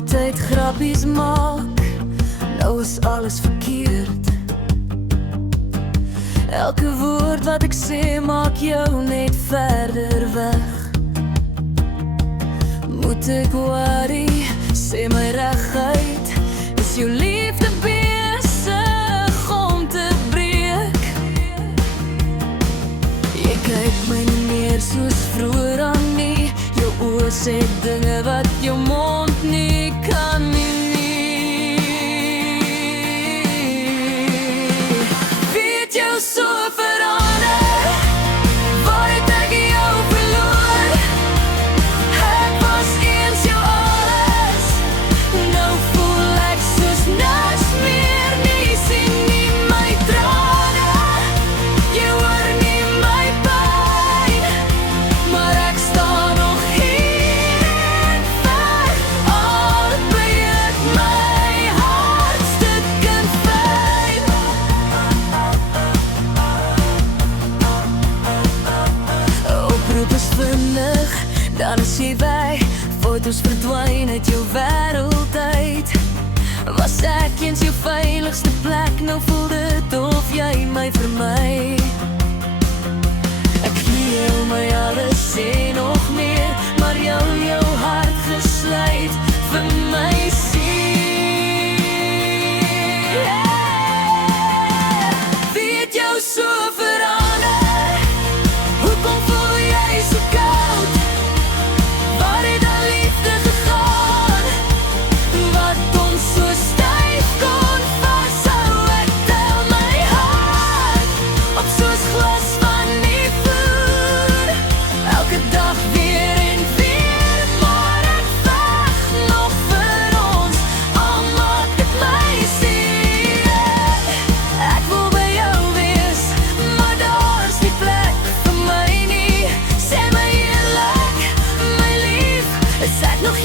altyd grappies maak, nou is alles verkeerd. Elke woord wat ek sê maak jou net verder weg. Moet ek worry, sê my reguit, is jou liefde besig om te breek? Jy kyk my nie meer soos vroeër aan nie, jou oë sê dinge wat jou mond nie kan nie. Weet jou so verander, waar het ek jou verloor? Ek was eens jou alles, nou voel ek soos niks meer nie. Sien nie my trane, jy hoor nie my pyn, maar ek staan nog hier en ver. Al breek my hart stukken fyn. Oproep is vinnig, dan is jy weg. Foto's verdwyn uit jou wêreld uit. Was ek eens jou veiligste plek, nou voel dit of jy my vermy. Ek gee jou my alles en nog meer, maar jou hart gesluit vir my sien. Weet jou so verander, hoekom voel jy so koud? Waar het al liefde gegaan, wat ons so styf kon vashou? Ek tel my hart op soos glas van die vloer, elke dag weer en weer, maar ek veg nog vir ons, al maak dit my seer. Ek wil by jou wees, maar daar's nie plek vir my nie. Sê my eerlik, my lief, is ek nog